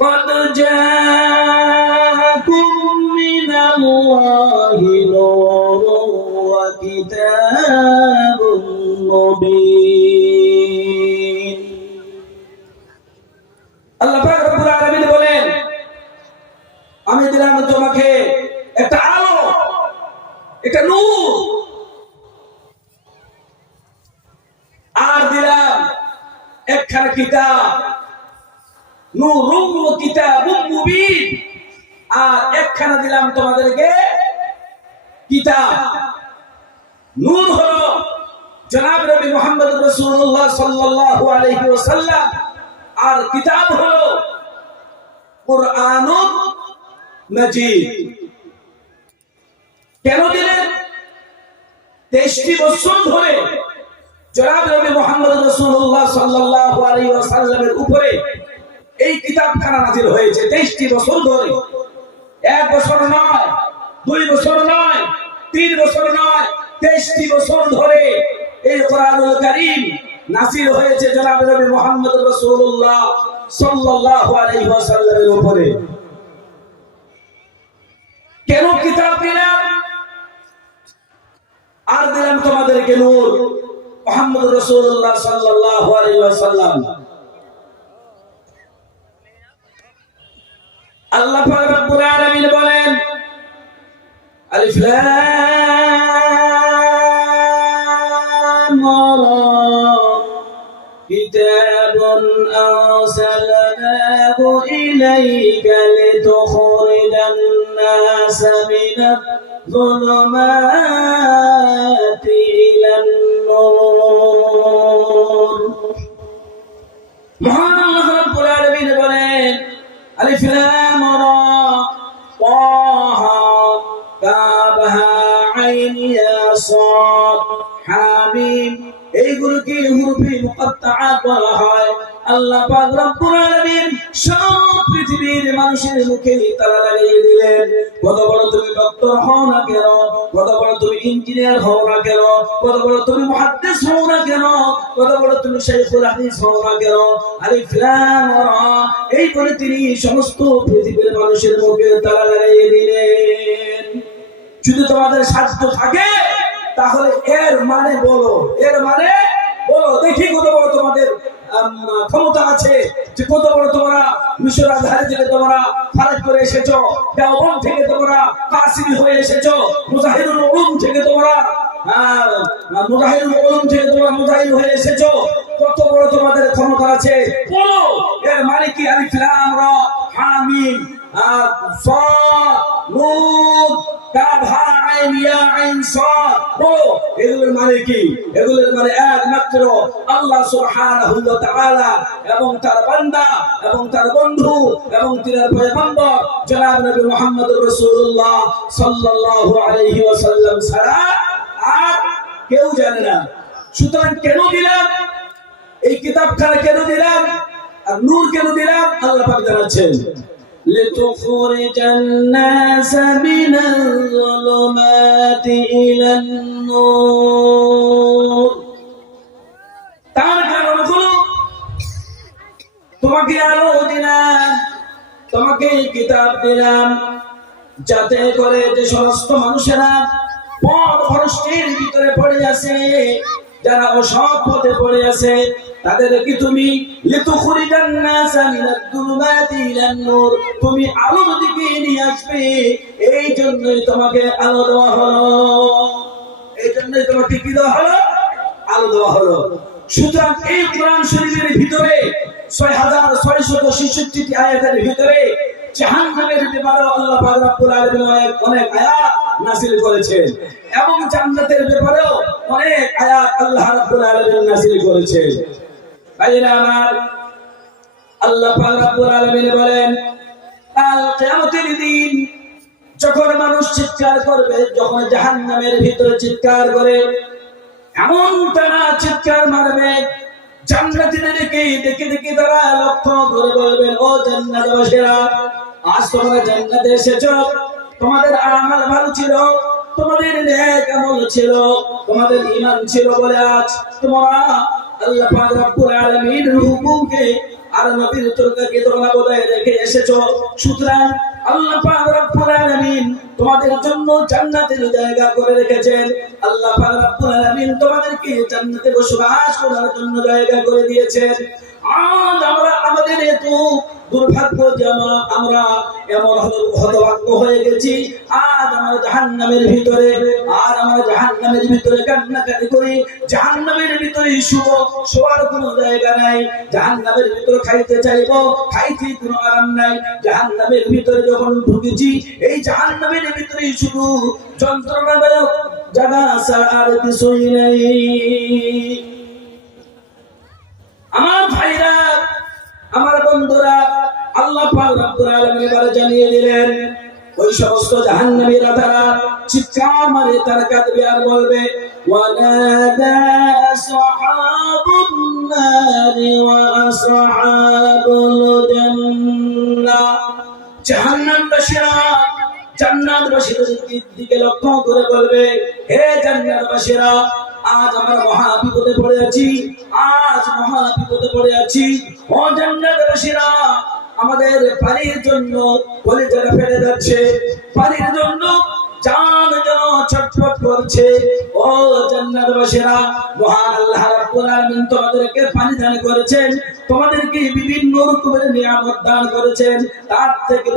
قد جاءكم من الله نور وكتاب مبين আল্লাহ পাক রব্বুল আলামিন বলেন, আমি দিলাম তোমাকে একটা আলো, একটা নূর, আর দিলাম একখানা কিতাব, নূরুম ওয়া কিতাবুম মুবিন, আর একখানা দিলাম তোমাদেরকে কিতাব। নূর হলো জনাব নবী মুহাম্মদ রাসূলুল্লাহ সাল্লাল্লাহু আলাইহি ওয়াসাল্লাম, আর কিতাব হলো কুরআনুল মাজিদ। কেন দিলেন? 23টি বছর ধরে জনাব নবী মুহাম্মদ রাসূলুল্লাহ সাল্লাল্লাহু আলাইহি ওয়াসাল্লামের উপরে এই কিতাবখানা নাযিল হয়েছে। 23টি বছর ধরে, 1 বছর নয়, 2 বছর নয়, 3 বছর নয়, 23টি বছর ধরে এই কোরআনুল কারীম নাযিল হয়েছে জনাব নবী মুহাম্মদ রাসূলুল্লাহ সাল্লাল্লাহু আলাইহি ওয়াসাল্লামের উপরে। কেন কিতাব দিলাম আর দিলাম তোমাদেরকে নূর, মুহাম্মদ রাসূলুল্লাহ সাল্লাল্লাহু আলাইহি ওয়াসাল্লাম। আল্লাহ পাক রব্বুল আলামিন বলেন, আলিফ লাম রা, কিতাবুন আরসালনাহু ইলাইকা লিতুখরিজান নাসা মিনাজ যুলুমাতি ইলান নূর। মহান আল্লাহ রাব্বুল আলামিন বলেন, আলিফ লাম রা, তাহা কাফহা আইন ইয়া সাদ হামিম, এইগুলোকে হুরুফে মুকাত্তাআত বলা হয়। আল্লাহ পাক রব্বুল আলামিন সব পৃথিবীর মানুষের মুখে তালা লাগিয়ে দিলেন। কত বড় তুমি ডক্টর হও না কেন, কত বড় তুমি ইঞ্জিনিয়ার হও না কেন, কত বড় তুমি মুহাদ্দিস হও না কেন, কত বড় তুমি শাইখুল হাদিস হও না কেন, আলিফ লাম রা এই বলে তিনি সমস্ত পৃথিবীর মানুষের মুখে তালা লাগিয়ে দিলেন। যদি তোমাদের সাধ্য থাকে তাহলে এর মানে বলো, এর মানে বলো, দেখি কত বড় তোমাদের ক্ষমতা আছে, যে কত বড় তোমরা মিশর আজহার থেকে তোমরা ফারাক করে এসেছো, দেওবন্দ থেকে তোমরা কাসিমি হয়ে এসেছো, মুজাহিদুল উলুম থেকে তোমরা মুজাহিদ হয়ে এসেছো, কত বড় তোমাদের ক্ষমতা আছে বলো। এর মানে কি? আলিফ লাম রা হামিম সাদ নুন কাফ হা আইন ইয়া আইন সাদ বলো, এগুলোর মানে কি? এগুলোর মানে একমাত্র আল্লাহ সুবহানাহু ওয়া তাআলা এবং তার বান্দা এবং তার বন্ধু এবং তিনার পয়গম্বর জনাব নবী মুহাম্মদ রাসূলুল্লাহ সাল্লাল্লাহু আলাইহি ওয়াসাল্লাম ছাড়া আর কেউ জানে না। সুতরাং কেন দিলাম এই কিতাবখানা, কেন দিলাম আর নূর কেন দিলাম? আল্লাহ পাক জানাচ্ছেন, লিতুখরিজান নাসা মিনাল যুলুমাতি ইলান নূর। তার কারণ হলো তোমাকে আলো দিলাম, তোমাকে কিতাব দিলাম, যাতে করে যে সমস্ত মানুষেরা পথ ভ্রষ্টের ভিতরে পড়ে আছে, যারা অসৎ পথে পড়ে আছে, তাদেরকে তুমি লিতুখরিজান নাসা মিনাজ যুলুমাতি ইলান নূর, তুমি আলোর দিকে নিয়ে আসবে। এই জন্যই তোমাকে আলো দেওয়া হলো, এই জন্যই তোমাকে কি দেওয়া হলো? আলো দেওয়া হলো। সুতরাং এই কোরআন শরীফের ভিতরে 6666টি আয়াতের ভিতরে জাহান্নামের ব্যাপারে আল্লাহ পাক রব্বুল আলামিন অনেক আয়াত নাযিল করেছেন এবং জান্নাতের ব্যাপারেও অনেক আয়াত আল্লাহ রাব্বুল আলামিন নাযিল করেছেন। ভাইরা আমার, আল্লাহ পাক রব্বুল আলামিন বলেন, কাল কিয়ামতের দিন যখন মানুষ চিৎকার করবে, যখন জাহান্নামের ভিতরে চিৎকার করে, এমন তারা চিৎকার মারবে, জান্নাতীদেরকে দেখে দেখে তারা লক্ষ্য করে বলবেন, ও জান্নাতবাসীরা, আজ তোমরা জান্নাতে এসেছো, তোমাদের আমল ভালো ছিল, তোমাদের নেক আমল ছিল, তোমাদের ঈমান ছিল বলে আজ তোমরা আল্লাহ পাক রব্বুল আলামিনের হুকুমকে আর নবীর তরকাকে তোমরা বজায় রেখে এসেছো। সুতরাং আল্লাহ পাক রব্বুল আলামিন তোমাদের জন্য জান্নাতের জায়গা করে রেখেছেন। আল্লাহ পাক রব্বুল আলামিন তোমাদেরকে জান্নাতে বসবাস করার জন্য জায়গা করে দিয়েছেন। আজ আমরা আমাদের এত দুর্ভাগ্য যে আমরা এমন হতভাগ্য হয়ে গেছি, আজ আমরা জাহান্নামের ভিতরে কান্নাকাটি করি। জাহান্নামের ভিতরে শোয়ার কোনো জায়গা নাই, জাহান্নামের ভিতরে খাইতে চাইবো, খাইতে কোনো আরাম নাই। জাহান্নামের ভিতরে যখন ঢুকেছি, এই জাহান্নামের ভিতরে শুধু যন্ত্রণাদায়ক জায়গা ছাড়া আর কিছুই নাই। আমার ভাইরা, আমার বন্ধুরা, আল্লাহ পাক রব্বুল আলামিন এবারে জানিয়ে দিলেন ওই সমস্ত জাহান্নামীরা তারা চিৎকার মারে তার কাঁদবে আর বলবে, ওয়ানাদা আসহাবুন নারি ওয়া আসহাবুল জান্নাহ। জাহান্নামবাসীরা জান্নাতবাসীদের দিকে লক্ষ্য করে বলবে, হে জান্নাতবাসীরা, আজ আমরা মহা বিপদে পড়ে আছি, ও জান্নাতবাসীরা, আমাদের পানির জন্য কলিজাটা ফেটে যাচ্ছে, পানির জন্য জান যেন ছটফট করছে। ও জান্নাতবাসীরা, মহান আল্লাহ রাব্বুল আলামিন তোমাদেরকে পানি দান করেছেন, তোমাদেরকে বিভিন্ন রকমের নিয়ামত দান করেছেন, তার থেকে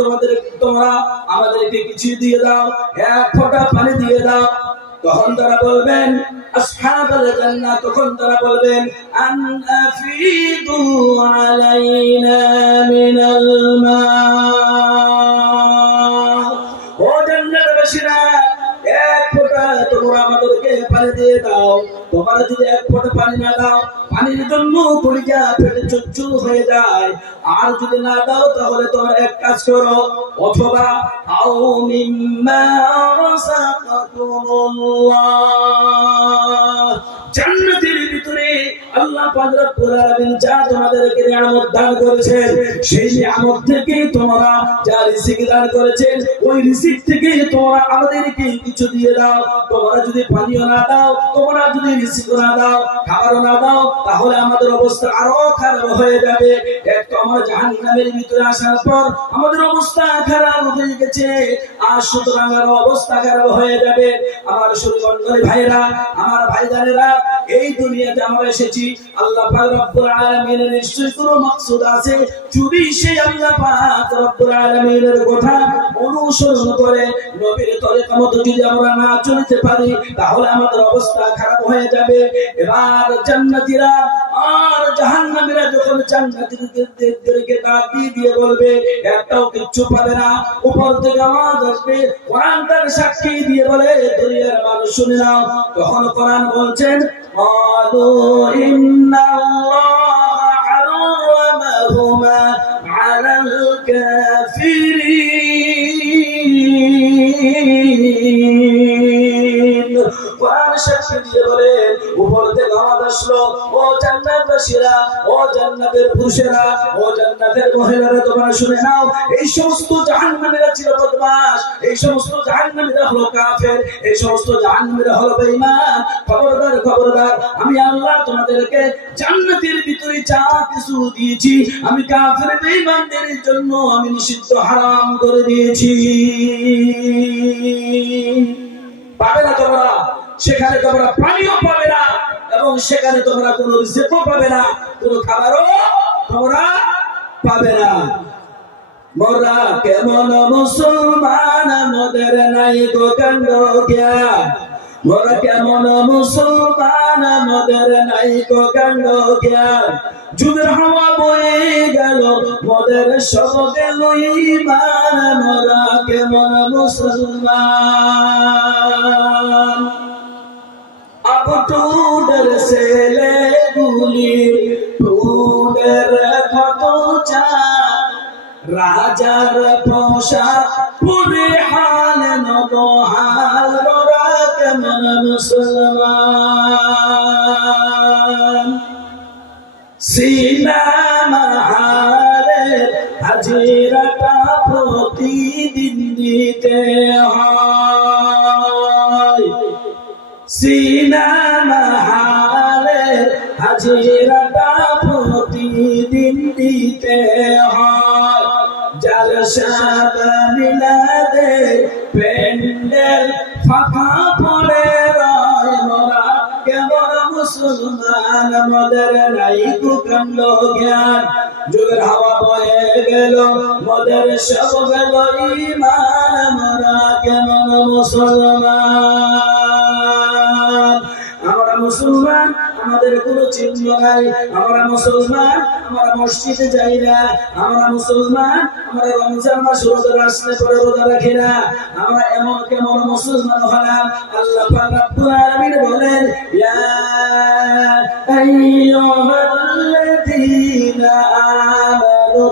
তোমরা আমাদেরকে কিছু দিয়ে দাও, এক ফোঁটা পানি দিয়ে দাও। তখন তারা বলবেন, আসহাবুল জান্নাহ তখন তারা বলবেন, আন আফিদু আলাইনা মিনাল মা। ও জান্নাতবাসীরা, এক ফোঁটা তোমরা আমাদেরকে পানি দিয়ে দাও। তোমরা যদি এক ফোঁটা পানি না দাও, পানির জন্য কলিজা ফেটে চুরচুর হয়ে যায়। আর যদি না দাও তাহলে তোমরা এক কাজ করো, অথবা আও মিম্মা রাযাকাকুমুল্লাহ, জান্নাতের ভিতরে আল্লাহ পাক রব্বুল আলামিন যা তোমাদেরকে নিয়ামত দান করেছেন, সেই নিয়ামত থেকে তোমরা যা রিজিক দান করেছেন, ওই রিজিক থেকে তোমরা আমাদেরকে কিছু দিয়ে দাও। তোমরা যদি পানিও না দাও, তোমরা যদি রিজিক না দাও, খাবারও না দাও, তাহলে আমাদের অবস্থা আরো খারাপ হয়ে যাবে। একটু আমরা জাহান্নামের ভিতরে আসার পর আমাদের অবস্থা খারাপ হয়ে গেছে, আর সুতরাং আরো অবস্থা খারাপ হয়ে যাবে। আমার সুরবন্ধনী ভাইরা, আমার ভাইজানেরা, এই দুনিয়াতে আমরা এসেছি, আল্লাহ পাক রব্বুল আলামিনের নিশ্চয়ই কোনো মাকসুদ আছে। যদি সেই আল্লাহ পাক রব্বুল আলামিনের কথা অনুসরণ করে নবীর তরিকা মতো যদি আমরা না চলতে পারি, তাহলে আমাদের অবস্থা খারাপ হয়ে যাবে। এবার জান্নাতীরা আর জাহান্নামীরা যখন জান্নাতীদেরকে ডাক দিয়ে বলবে, একটাও কিচ্ছু পাবে না, উপর থেকে আওয়াজ আসবে, কোরআন তার সাক্ষী দিয়ে বলে, দুনিয়ার মানুষ শুনে নাও। তখন কোরআন বলছেন, ক্বালু ইন্নাল্লাহা হারামাহুমা আলাল কাফিরিন। কোরআন সাক্ষী দিয়ে বলে, উপর থেকে আওয়াজ আসলো, ও জান্নাতবাসীরা, ও জান্নাতের পুরুষেরা, ও জান্নাতের মহিলারা, তোমরা শুনে নাও, এই সমস্ত জাহান্নামীরা ছিল বদমাশ, এই সমস্ত জাহান্নামীরা হলো কাফের, এই সমস্ত জাহান্নামীরা হলো বেঈমান। খবরদার, খবরদার, আমি আল্লাহ তোমাদেরকে জান্নাতের ভিতরে যা কিছু দিয়েছি, আমি কাফের বেঈমানদের জন্য আমি নিষিদ্ধ, হারাম করে দিয়েছি। পাবে না তোমরা, সেখানে তোমরা পানিও পাবে না, এবং সেখানে তোমরা কোনো রিজিকও পাবে না, কোনো খাবারও তোমরা পাবে না। মোরা কেমন মুসলমান, মোদের নাই গো কাণ্ড জ্ঞান। মোরা কেমন মুসলমান, মোদের নাই গো কাণ্ড জ্ঞান। যুগের হাওয়া বয়ে গেল, মোদের সব গেল ঈমান। মোরা কেমন মুসলমান। টুডের ছেলে গুলি, টুডের কত চা, রাজার পোশাক পুরে হাল নবহাল। মোরা কেমন মুসলমান। সিনেমা হালে হাজিরাটা প্রতিদিন দিতে হয়, সিনেমা হালে হাজিরাটা প্রতিদিন দিতে দিতে হয় জলসা মিলাদে প্যান্ডেল ফাঁকা পড়ে রয় মোরা কেমন মুসলমান আমাদের নাই কুকাণ্ড জ্ঞান যুগের হাওয়া বয়ে গেল মোদের সব গেল ঈমান আমরা কেমন মুসলমান আমরা মুসলমান আমাদের কোনো চিহ্ন নাই আমরা মুসলমান আমরা মসজিদে যাই না আমরা মুসলমান আমরা রমজান মাস রোজা আসলে পরে রোজা রাখি না আমরা এমন কেমন মুসলমান হলাম আল্লাহ পাক রব্বুল আলামিন বলেন ইয়া আইয়ুহাল্লাযীনা আমানু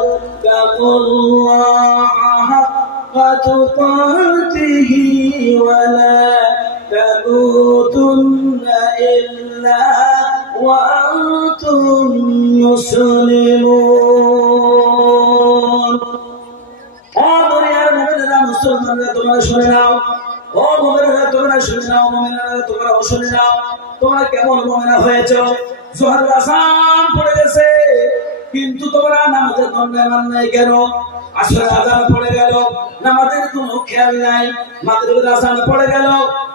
তাকুল্লাহা হাক্কা তুকাতিহি ওয়া লা তামুতুন্না ইল্লা ওয়া আনতুম মুসলিমুন ও দুনিয়ার মুমিনেরা মুসলমানরা তোমরা শুনে নাও ও মুমিনেরা তোমরা শুনে নাও মুমিনেরা তোমরা শুনে নাও তোমরা কেমন মুমিনা হয়েছো জোহরের আযান পড়ে গেছে কিন্তু তোমরা নামাজের দণ্ডায়মান নাই কেন আসরের আযান পড়ে গেল নামাজের কোনো খেয়াল নাই মাগরিবের আযান পড়ে গেল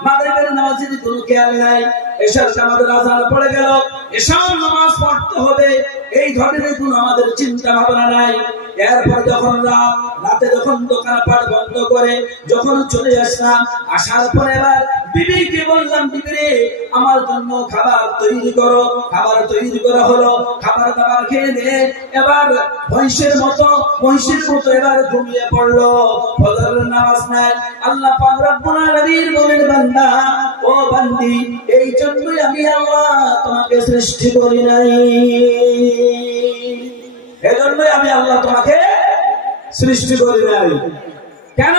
মাগরিবের নামাজের কোনো খেয়াল নাই এশার নামাজের আযান পড়ে গেল এশার নামাজ পড়তে হবে এই ধরনের কোনো আমাদের চিন্তা ভাবনা নাই এরপর যখন রাতে যখন দোকানপাট বন্ধ করে যখন চলে আসলাম আসার পরে এবার বিবিকে বললাম বিবি রে আমার জন্য খাবার তৈরি করো খাবার তৈরি করা হলো খাবার দাবার খেয়ে নে এবার মহিষের মতো এবার ঘুমিয়ে পড়লো ফজরের নামাজ নাই আল্লাহ পাক রব্বুল আলামিন বলেন বান্দা ও বান্দি এই জন্যই আমি আল্লাহ তোমাকে সৃষ্টি করি নাই এজন্যই আমি আল্লাহ তোমাকে সৃষ্টি করি নাই কেন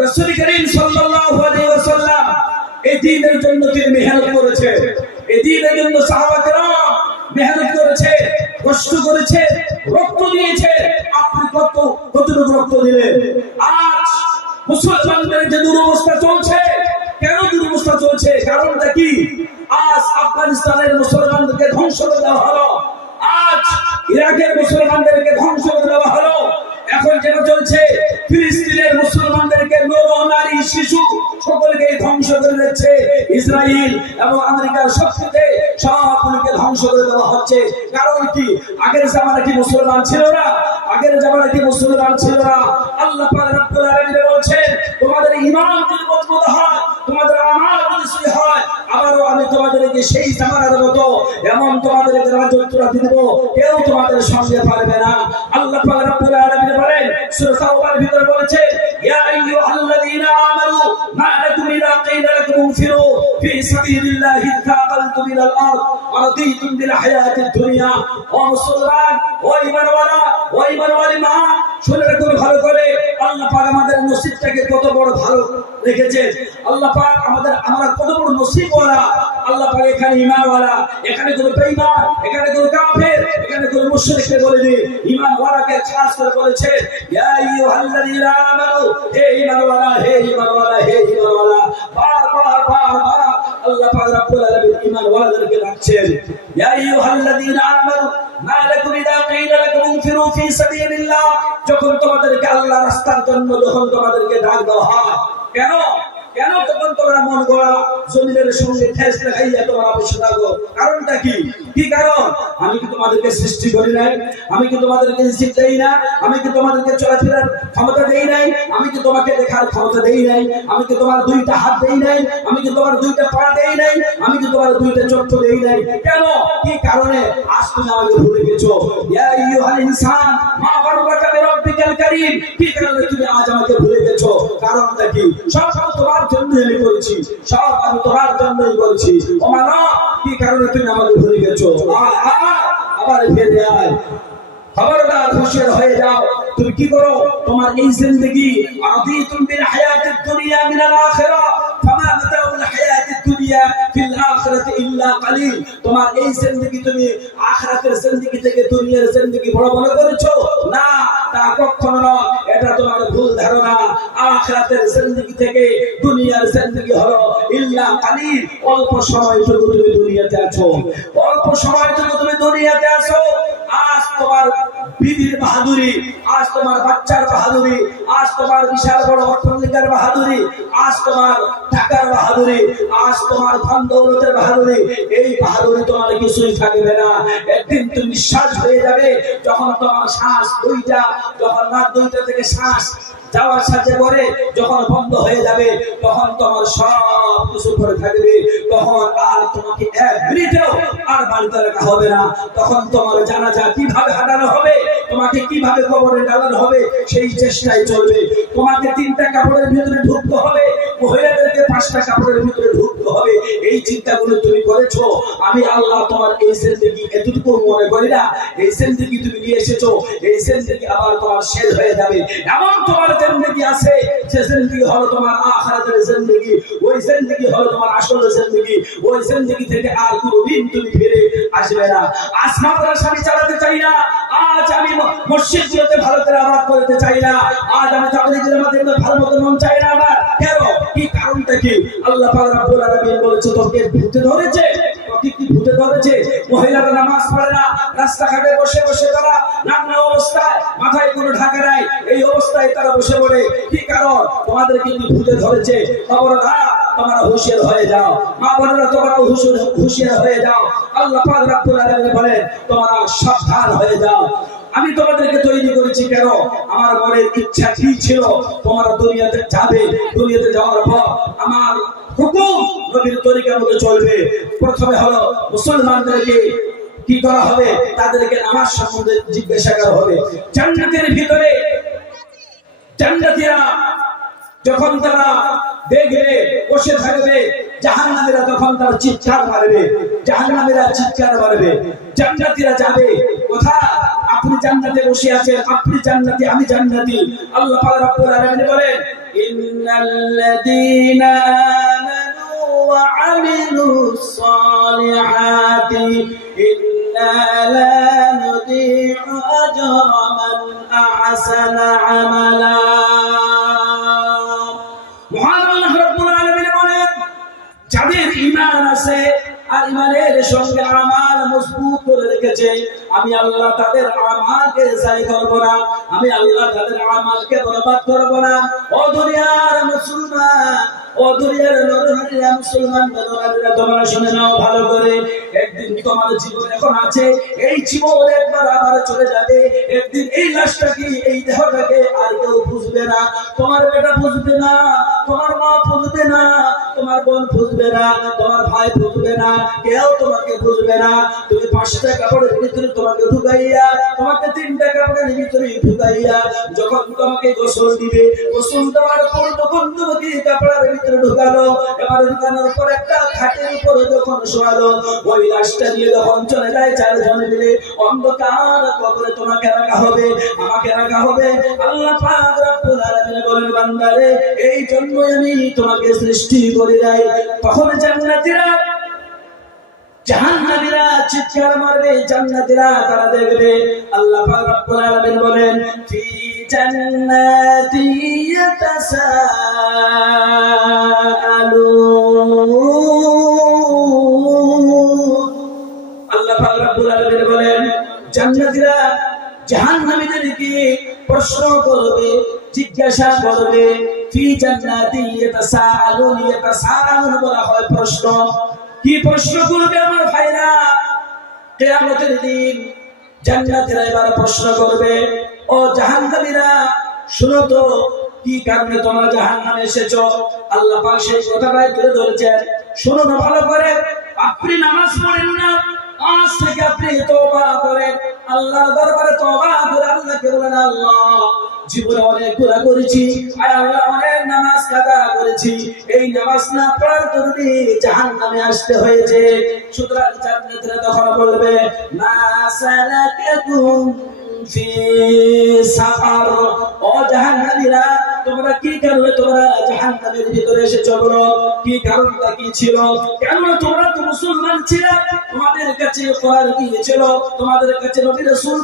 রাসূল করিম সাল্লাল্লাহু আলাইহি ওয়াসাল্লাম এই দ্বীনের জন্য তিনি মেহনত করেছে এই দ্বীনের জন্য সাহাবা কেরাম মেহনত করেছে কষ্ট করেছে রক্ত দিয়েছে আপনি কতটুকু রক্ত দিলেন আজ মুসলমানদের যে দুরবস্থা চলছে কেন দুরবস্থা চলছে কারণটা কি আজ আফগানিস্তানের মুসলমানদেরকে ধ্বংস করে দেওয়া হলো আজ ইরাকের মুসলমানদেরকে ধ্বংস করে দেওয়া হলো এখন যেটা চলছে ফিলিস্তিনের মুসলমানদেরকে নর নারী শিশু সকলকে ধ্বংস করে দিচ্ছে ইসরায়েল এবং আমেরিকার শক্তিতে সবগুলোকে ধ্বংস করে দেওয়া হচ্ছে কারণ কি আগের জামানায় কি মুসলমান ছিল না আল্লাহ পাক রব্বুল আলামিন বলেন তোমাদের ঈমান যদি মজবুত হয় তোমাদের আমল যদি সহি হয় আবারো আমি তোমাদেরকে সেই জামানার মতো এমন তোমাদেরকে রাজত্বটা দিব কেউ তোমাদের সঙ্গে পারবে না আল্লাহ পাক রব্বুল আলামিন বলেন সূরা তাওবার ভিতরে বলেছে ইয়া আইয়ুহাল্লাযীনা আমানু মা লাকুম ইযা কিলা লাকুম ইনফিরু ফি সাবিলিল্লাহি তাকালতুম ইলাল আরদ ওয়া রাদিতুম বিল হায়াতিদ দুনিয়া ওয়া মুসলমান ওয়া ঈমানওয়ালা মা শুনে রাখুন ভালো করে আল্লাহ পাক আমাদের নসিবটাকে কত বড় ভালো রেখেছে আল্লাহ পাক আমরা কত বড় নসিবওয়ালা আল্লাহ পাক এখানে ঈমানওয়ালা এখানে কোনো বেঈমান এখানে কোনো কাফের এখানে কোনো মুশরিককে বলেনি ঈমানওয়ালাকে খাস করে বলেছে ইয়া আইয়ুহাল্লাযীনা আমানু হে ঈমানওয়ালা বার আল্লাহ পাক রব্বুল আলামিন ঈমানওয়ালাদেরকে ডাকছেন ইয়া আইয়ুহাল্লাযীনা আমানু মা লাকুম ইযা কিলা লাকুম ইনফিরু ফি সাবিলিল্লাহ যখন তোমাদেরকে আল্লাহর রাস্তার জন্য যখন তোমাদেরকে ডাক দেওয়া হয় কেন তখন তোমরা মন গড়া জমিনের সঙ্গে ঠেস লাগাইয়া তোমরা বসে থাকো কারণটা কি কারণ আমি কি তোমাদেরকে সৃষ্টি করি নাই আমি কি তোমাদেরকে রিজিক দেই না আমি কি তোমাদেরকে চলাফেরার ক্ষমতা দেই নাই আমি কি তোমাকে দেখার ক্ষমতা দেই নাই আমি কি তোমার দুইটা হাত দেই নাই আমি কি তোমার দুইটা পা দেই নাই আমি কি তোমার দুইটা চক্ষু দেই নাই কেন কি কারণে আজ তুমি আমাকে ভুলে গেছো ইয়া আইয়ুহাল ইনসান মা গাররাকা বিরাব্বিকাল কারীম কি কারণে তুমি আজ আমাকে ভুলে গেছো কারণটা কি সব তোমার জন্য আমি করেছি সব আমি তোমার জন্যই করেছি ও মানা কি কারণে তুমি আমাকে ভুলে গেছো আবার ফিরে আয় খবরদার হুঁশিয়ার হয়ে যাও তুমি কি করো তোমার এই জিন্দেগি আদিতুম বিল হায়াতিদ দুনিয়া মিনাল আখিরা ফামা মাতাউল হায়াতিদ দুনিয়া ফিল আখিরাতি ইল্লা কালিল তোমার এই জিন্দেগি তুমি আখিরাতের জিন্দেগি থেকে দুনিয়ার জিন্দেগি বড় মনে করেছো না তা কখনো না এটা তোমার ভুল ধারণা আখিরাতের জিন্দেগি থেকে দুনিয়ার জিন্দেগি হলো ইল্লা কালিল অল্প সময় শুধু তুমি দুনিয়াতে আছো অল্প সময় শুধু তুমি দুনিয়াতে আছো আজ তোমার বিবির বাহাদুরি, আজ তোমার বাচ্চার বাহাদুরি, আজ তোমার বিশাল বড় অর্থনীতির বাহাদুরি, আজ তোমার টাকার বাহাদুরি, আজ তোমার ধন দৌলতের বাহাদুরি, এই বাহাদুরি তোমার কিছুই থাকবে না। একদিন তুমি নিঃশ্বাস হয়ে যাবে, যখন তোমার শ্বাস দুইটা, যখন রাত 2টা থেকে শ্বাস যাওয়ার সাথে করে যখন বন্ধ হয়ে যাবে, তখন তোমার সব কিছু করে থাকবে, তখন আর তোমাকে এক মিনিটেও আর বাড়িতে রাখা হবে না। তখন তোমার জানাজা কিভাবে হাঁটানো হবে, তোমাকে কিভাবে কবরে ডালানো হবে, সেই চেষ্টাই চলবে। তোমাকে 3টা কাপড়ের ভিতরে ঢুকতে হবে, মহিলাদেরকে 5টা কাপড়ের ভিতরে ঢুকতে হবে। এই চিন্তাগুলো তুমি করেছো। আমি আল্লাহ তোমার এই জিন্দেগি এতটুকু মনে করি না, এই জিন্দেগি তুমি নিয়ে এসেছো, এই জিন্দেগি আবার তোমার শেষ হয়ে যাবে। এমন তোমার জিন্দেগি আছে, যে জিন্দেগি হলো তোমার আখিরাতের জিন্দেগি, ওই জিন্দেগি হলো তোমার আসল জিন্দেগি। ওই জিন্দেগি থেকে আর কোনোদিন তুমি ফিরে আসবে না। আজ মাদ্রাসা আমি চালাতে চাই না, আজ আমি মসজিদগুলোতে ভালো করে আবাদ করতে চাই না, আজ আমি তাবলীগের মাধ্যমে ভালো মতো মন চাই না আমার। কেন? কি কারণটা কি? আল্লাহ পাক রব্বুল আলামিন বলেছে তোকে ভূতে ধরেছে, তোকে কি ভূতে ধরেছে? মহিলারা নামাজ পড়ে না, রাস্তাঘাটে বসে বসে তারা নাগ্ন অবস্থায়, মাথায় কোনো ঢাকা নাই, এই অবস্থায় তারা বসে পড়ে। কি কারণ? তোমাদেরকে কি ভূতে ধরেছে? খবরদার, তোমরা হুঁশিয়ার হয়ে যাও। মা বোনেরা, তোমরা হুঁশিয়ার হয়ে যাও। আল্লাহ পাক রব্বুল আলামিন বলেন তোমরা সাবধান হয়ে যাও। আমি তোমাদেরকে তৈরি করেছি কেন? আমার মনের ইচ্ছা কি ছিল? তোমরা দুনিয়াতে যাবে, দুনিয়াতে যাওয়ার পর আমার হুকুম নবীর তরিকার মতো চলবে। প্রথমে হলো মুসলমানদেরকে কি করা হবে? তাদেরকে নামাজ সম্বন্ধে জিজ্ঞাসা করা হবে। জান্নাতের ভিতরে জান্নাতীরা যখন তারা দেখবে বসে থাকবে, জাহান্নামীরা তখন তার চিৎকার মারবে, জাহান্নামীরা চিৎকার মারবে। জান্নাতীরা যাবে কোথায়? আপনি জান্নাতে বসে আছেন, আপনি জান্নাতি, আমি জান্নাতি। আল্লাহ পাক রব্বুল আলামিন বলেন ইন্নাল্লাযীনা আমানু ওয়া আমিলুস সালিহাতি ইন্না লা নুদিউ আজরা মান আহসানা আমালা। মহান আল্লাহ রব্বুল আলামিন বলেন যাদের ঈমান আছে আর ঈমানের সঙ্গে আমাল মজবুত করে রেখেছে, আমি আল্লাহ তাদের আমালকে জায় করব না, আমি আল্লাহ তাদের আমালকে বরবাদ করব না। ও দুনিয়ার মুসলমান, ও দুনিয়ার নরনারীরা, মুসলমান নরনারীরা, তোমরা শুনে নাও ভালো করে। একদিন তোমার জীবন এখন আছে, এই জীবন একবার আবার চলে যাবে। একদিন এই লাশটাকে, এই দেহটাকে আর কেউ বুঝবে না। তোমার বেটা বুঝবে না, তোমার মা বুঝবে না, তোমার বোন বুঝবে না, তোমার ভাই বুঝবে না, কেউ তোমাকে বুঝবে না। তুমি 5টা কাপড়ের ভিতরে তোমাকে ঢুকাইয়া, তোমাকে 3টা কাপড়ের ভিতরে ঢুকাইয়া যখন তোমাকে গোসল দিবে, গোসল দেওয়ার পর তখন তোমাকে কাপড়ের ভিতরে ঢুকালো। এবার ঢুকানোর পর একটা খাটের উপরে যখন শোয়ালো, ওই লাশটা দিয়ে যখন চলে যায় 4 জন মিলে অন্ধকার কবরে তোমাকে রাখা হবে, আমাকে রাখা হবে। আল্লাহ পাক রব্বুল আলামিন বলেন বান্দারে, এই জন্যই আমি তোমাকে সৃষ্টি করি নাই। তখন জান্নাতীরা, জাহান্নামীরা চিৎকার মারবে, জান্নাতীরা তারা দেখবে। আল্লাহ পাক রব্বুল আলামিন বলেন ফি জান্নাতি ইয়াতাসাআলুন। আল্লাহ পাক রব্বুল আলামিন বলেন জান্নাতীরা জাহান্নামীদেরকে প্রশ্ন করবে, জিজ্ঞাসা করবে। ফি জান্নাতি ইয়াতাসাআলুন, ইয়াতাসাআলুন বলা হয় প্রশ্ন। কি প্রশ্ন করবে আমার ভাইরা? কিয়ামতের দিন জান্নাতীরা এবার প্রশ্ন করবে, ও জাহান্নামীরা শুনো তো, কি কারণে তোমরা জাহান্নামে এসেছো? আল্লাহ পাক সেই কথাটাই তুলে ধরেছেন, শুনো না ভালো করে। আপনি নামাজ পড়েন না, আজ থেকে আপনি তওবা করেন, আল্লাহর দরবারে তওবা করে আল্লাহকে বলেন আল্লাহ জীবনে অনেক গুনাহ করেছি, আর আল্লাহ অনেক নামাজ কাজা করেছি, এই নামাজ না পড়ার কারণে জাহান্নামে আসতে হয়েছে। সুতরাং জান্নাতীরা তখন বলবে মা সালাকাকুম ফি সাকার, ও জাহান্নামীরা তোমরা কি কারণে তোমরা জাহান্নামের ভিতরে এসেছো বলো, কি কারণটা কি ছিল? কেন তোমরা তো মুসলমান ছিলে, তোমাদের কাছে কোরআন গিয়েছিল, তোমাদের কাছে নবী রাসূল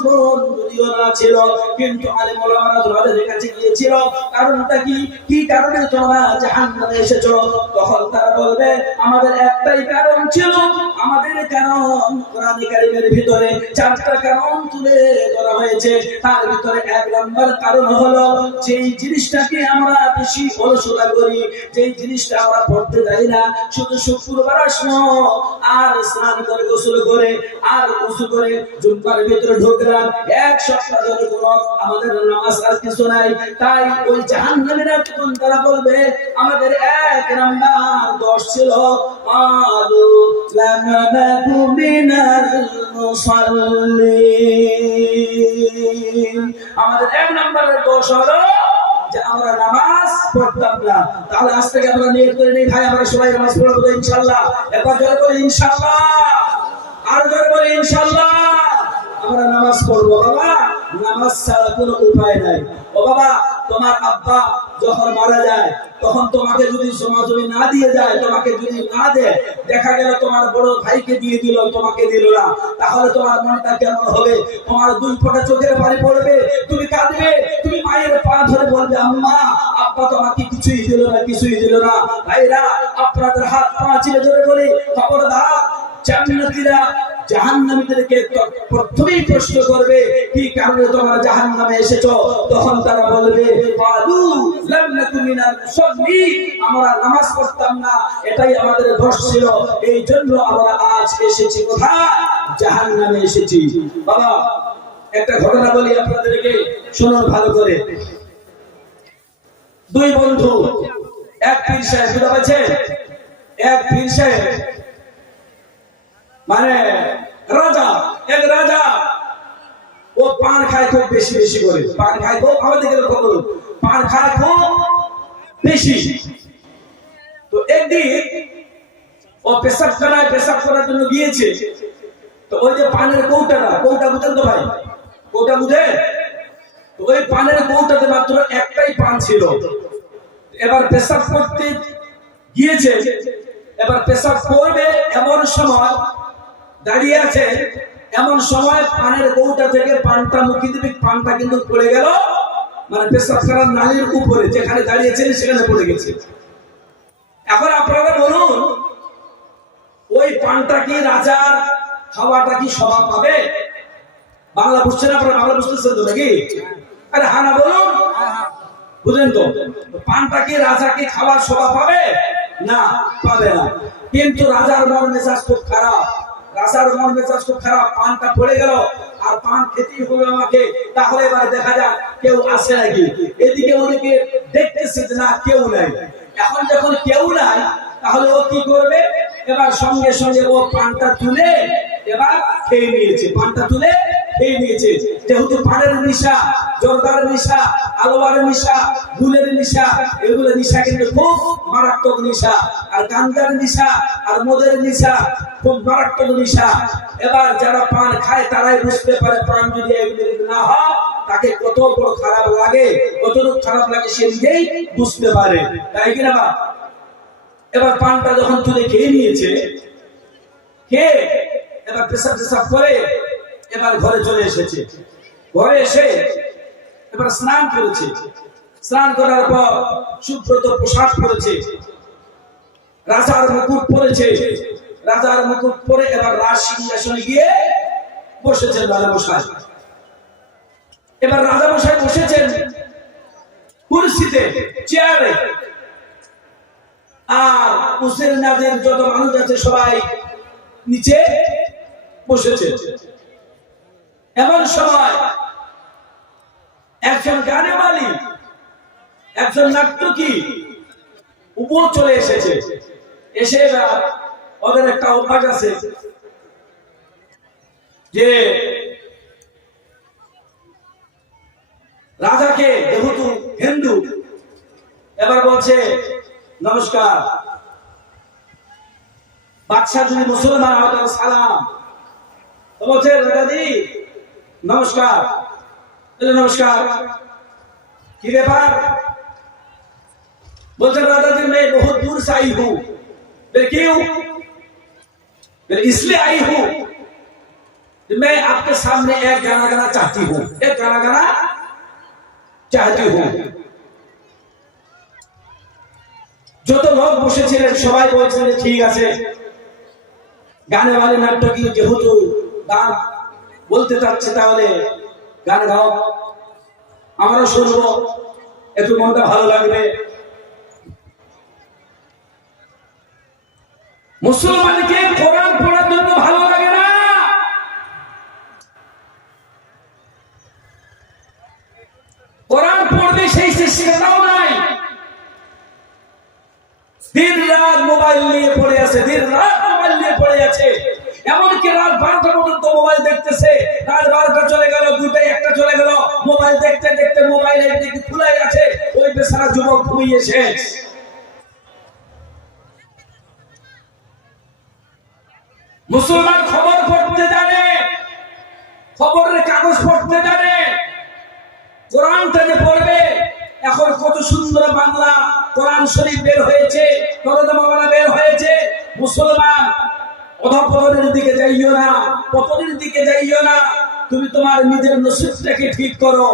যদিও না ছিল, কিন্তু আলেম ওলামারা তোমাদের কাছে গিয়েছিল, কারণটা কি? কি কারণে তোমরা জাহান্নামে এসেছো? তখন তারা বলবে আমাদের একটাই কারণ ছিল, আমাদের কারণ কোরআন কারীমের ভিতরে চারটা কারণ তুলে ধরা হয়েছে। তার ভিতরে এক নম্বর কারণ হলো যেই জিনিসটাকে আমরা বেশি অলসতা করি, যেই জিনিসটা আমরা পড়তে যাই না, শুধু শুক্রবার আসলো আর স্নান করে গোসল করে আর ওযু করে জুম্মার ভিতরে ঢুকলাম, এক সপ্তাহ ধরে কোনো আমাদের নামাজ আর কিছু নাই। তাই ওই জাহান্নামীরা তখন তারা বলবে আমাদের এক নাম্বার দোষ ছিল আলু লানাকু মিনাল মুসাল্লিন, আমাদের এক নাম্বারের দোষ হলো যে আমরা নামাজ পড়তাম না। তাহলে আজ থেকে আমরা নিয়ত করে নিই ভাই আমরা সবাই নামাজ পড়বো ইনশাআল্লাহ। একবার জোরে বলি ইনশাআল্লাহ, আর জোরে বলি ইনশাআল্লাহ। আমরা নামাজ পড়বো বাবা, নামাজ ছাড়া কোনো উপায় নাই। ও বাবা তোমার আব্বা যখন মারা যায় তখন তোমাকে যদি জমি না দিয়ে যায়, তোমাকে যদি না দেয়, দেখা গেল তোমার বড় ভাইকে দিয়ে দিল, তোমাকে দিল না, তাহলে তোমার মনটা কেমন হবে? তোমার দুই ফোঁটা চোখের পানি পড়বে, তুমি কাঁদবে, তুমি মায়ের পা ধরে বলবে আম্মা আব্বা তোমাকে কিছুই দিল না, কিছুই দিল না। ভাইরা আপনাদের হাত পা চিরে ধরে বলি খবরদার, জান্নাতীরা জাহান্নামীদেরকে প্রথমেই প্রশ্ন করবে কি কারণে তোমরা জাহান্নামে এসেছো? তখন তারা বলবে ক্বালু লাম নাকু মিনাল মুসাল্লিন, আমরা নামাজ পড়তাম না, এটাই আমাদের দোষ ছিল, এই জন্য আমরা আজ এসেছি কোথায়? জাহান্নামে এসেছি। বাবা একটা ঘটনা বলি আপনাদেরকে, শুনুন ভালো করে। দুই বন্ধু, এক পীর সাহেব, বুঝতে পারছেন? এক পীর সাহেব মানে রাজা, এক রাজা, ও পান খায় খুব বেশি বেশি করে, পান খায় খুব, আমাদের দিকে লক্ষ্য করুন, পান খায় খুব বেশি। তো একদিন ও পেশাব করার জন্য গিয়েছে, তো ওই যে পানের কৌটাটা, কৌটা বুঝেন তো ভাই, কৌটা বুঝেন তো? ওই পানের কৌটাতে মাত্র একটাই পান ছিল। এবার পেশাব করতে গিয়েছে, এবার পেশাব করবে এমন সময় দাঁড়িয়ে আছে, এমন সময় পানের কৌটা থেকে পানটা মুখে দিবে, পানটা কিন্তু পড়ে গেল মানে পেশাব করার নালীর উপরে, যেখানে দাঁড়িয়েছেন সেখানে পড়ে গেছে। এখন আপনারা বলুন ওই পানটা কি রাজার খাওয়াটা কি শোভা পাবে? বাংলা বুঝছেন আপনারা? বাংলা বুঝতেছেন তো নাকি? আরে হ্যাঁ না বলুন, বুঝলেন তো? পানটা কি রাজা কি খাওয়ার শোভা পাবে? না, পাবে না। কিন্তু রাজার মন মেজাজ খুব খারাপ, রাজার মন মেজাজ খুব খারাপ, পানটা পড়ে গেল আর পান খেতেই হবে আমাকে। তাহলে এবার দেখা যাক কেউ আসে নাকি, এদিকে ওদিকে দেখতেছে যে না কেউ নাই। এখন যখন কেউ নাই তাহলে ও কি করবে? এবার সঙ্গে সঙ্গে ও পানটা তুলে এবার খেয়ে নিয়েছে, পানটা তুলে খেয়ে নিয়েছে। যেহেতু পানের নিশা, জর্দার নিশা, আলোয়ার নিশা, গুলের নিশা, এগুলো নিশা কিন্তু খুব মারাত্মক নিশা। আর গাঞ্জার নিশা আর মদের নিশা খুব মারাত্মক নিশা। এবার যারা পান খায় তারাই বুঝতে পারে পান যদি এগুলো না হয় তাকে কত বড় খারাপ লাগে, কতটুকু খারাপ লাগে সে নিজেই বুঝতে পারে, তাই কিনা বা? এবার পানটা যখন তুলে খেয়ে নিয়েছে, খেয়ে এবার পেশাব করে এবার ঘরে চলে এসেছে। ঘরে এসে এবার স্নান করেছে, স্নান করার পর সুব্রত পোশাক পরেছে, রাজার মুকুট পরেছে, রাজার মুকুট পরে এবার রাজ সিংহাসনে গিয়ে বসেছেন রাজা মশাই। এবার রাজা মশাই বসেছেন কুরসিতে, চেয়ারে, আর উসের নাজের যত মানুষ আছে সবাই নিচে বসেছে। এমন সময় একজন গানেওয়ালি, একজন নাট্যকি উপর চলে এসেছে। এসে ওদের একটা অভ্যাস আছে যে রাজাকে, যেহেতু হিন্দু, এবার বলছে নমস্কার। বাদশাহ যদি মুসলমান হয় তাহলে সালাম, তো বলছে রাজাজি নমস্কার, নমস্কার। কি ব্যাপার? बोलते दादाजी मैं बहुत दूर से आई हूँ। क्यों? इसलिए आई हूँ कि मैं आपके सामने एक गाना गाना चाहती हूँ, एक गाना गाना चाहती हूँ। जो तो लोग বসেছিলেন সবাই বলছিলেন ঠিক আছে, গানে वाले নাট্যকি যেহেতু গান বলতে চাচ্ছে তাহলে গান গাও, আমরাও শুনবো, একটু মনটা ভালো লাগবে। মুসলমানকে কোরআন পড়ার জন্য ভালো লাগে না, কোরআন পড়বে সেই শিক্ষাটাও নাই। দিন রাত মোবাইল নিয়ে পড়ে আছে, দিন রাত মোবাইল নিয়ে পড়ে আছে। এমনকি রাত 12টা পর্যন্ত মোবাইল দেখতেছে, রাত 12টা চলে গেল, 2টা 1টা চলে গেল, মোবাইল দেখতে দেখতে মোবাইল একদিকে খুলে আছে, ওই বেচারা যুবক ঘুমিয়ে শেষ। মুসলমান খবর পড়তে জানে, খবরের কাগজ পড়তে জানে, কোরআনটা যে পড়বে। এখন কত সুন্দর বাংলা কোরআন শরীফ বের হয়েছে, তরজমা বের হয়েছে। মুসলমান অধঃপতনের দিকে যাইও না, পতনের দিকে যাইও না, তুমি তোমার নিজের নসিবটাকে ঠিক করো।